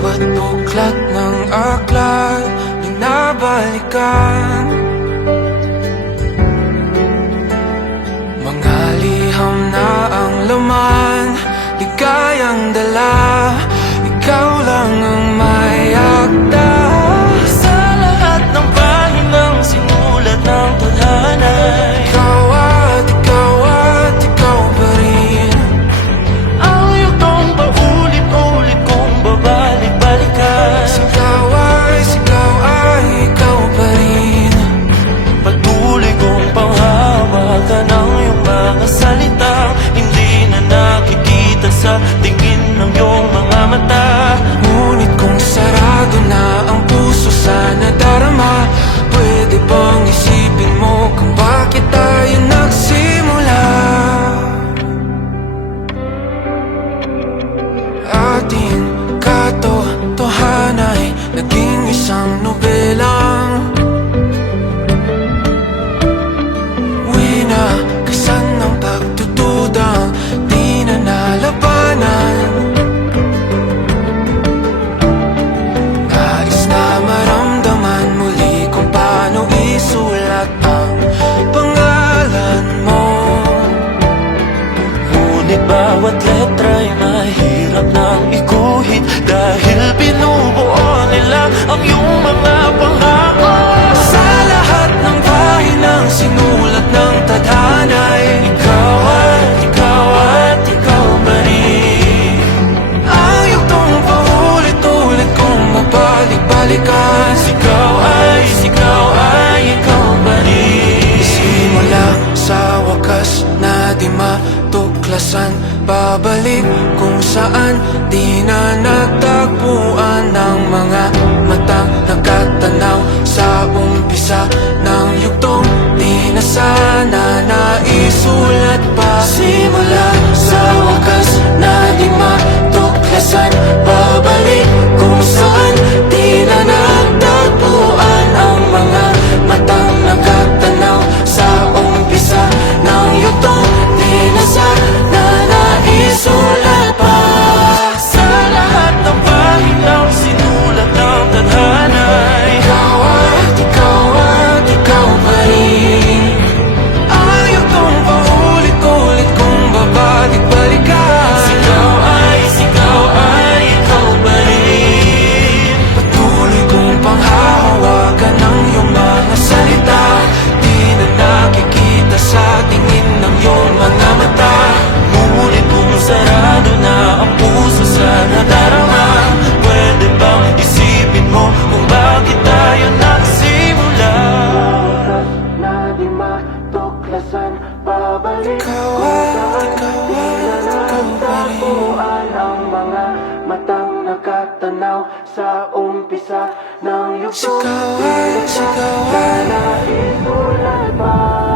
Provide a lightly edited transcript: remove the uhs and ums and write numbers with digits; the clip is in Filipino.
Bawat buklat ng aklat binabalikan, mga liham na ang laman, ligayang dala. Ikaw lang ang may akda sa lahat ng pahinang sinulat ng tadhana. Ikaw at ikaw pa rin. Ang yugtong paulit-ulit kong babalik-balikan. Sigaw ay ikaw pa rin. Patuloy kong panghawakan ang iyong mga salitang hindi na nakikita sa tingin ng iyong mga mata. Ngunit kung sarado na ang puso sa nadarama, pwede bang isipin mo kung bakit tayo nagsimula? Ating katotohanan ay naging isang nobelang winakasan ng pagdududang di na nalabanan. Nais na maramdaman muli kung paano isulat ang pangalan mo. Ngunit bawat letra'y mahirap nang ikuhit dahil binubuo nila ang iyong mga pangako. Sa lahat ng pahinang sinulat ng tadhana, Ikaw at ikaw pa rin. ang yugtong paulit-ulit kong mabalik-balikan. Sigaw ay ikaw pa rin. Simula sa wakas na di matuklasan, babalik kung saan di na nagtagpuan ng mga matang nakatanaw sa umpisa ng yugtong di na sana naisulat pa. Simula sa wakas na di matuklasan, babalik kung saan di na nagtagpuan ang mga matang nakatanaw sa umpisa ng yugtong di na sana naisulat pa. Sa lahat ng pahinang sinulat ng tadhana, Ikaw at ikaw pa rin. Ang yugtong paulit-ulit kong babalik-balikan. Sigaw ay ikaw pa rin. Patuloy kong panghahawakan ang iyong mga salita, di na nakikita sa tingin ng iyong mga mata. Ngunit kung sarado na ang puso sa nadarama, pwede bang isipin mo kung bakit tayo nagsimula? Na di matuklasan, babalik ikaw pa rin. Ang mga matang nakatanaw sa umpisa ng yugtong. Sigaw ay Naisulat pa.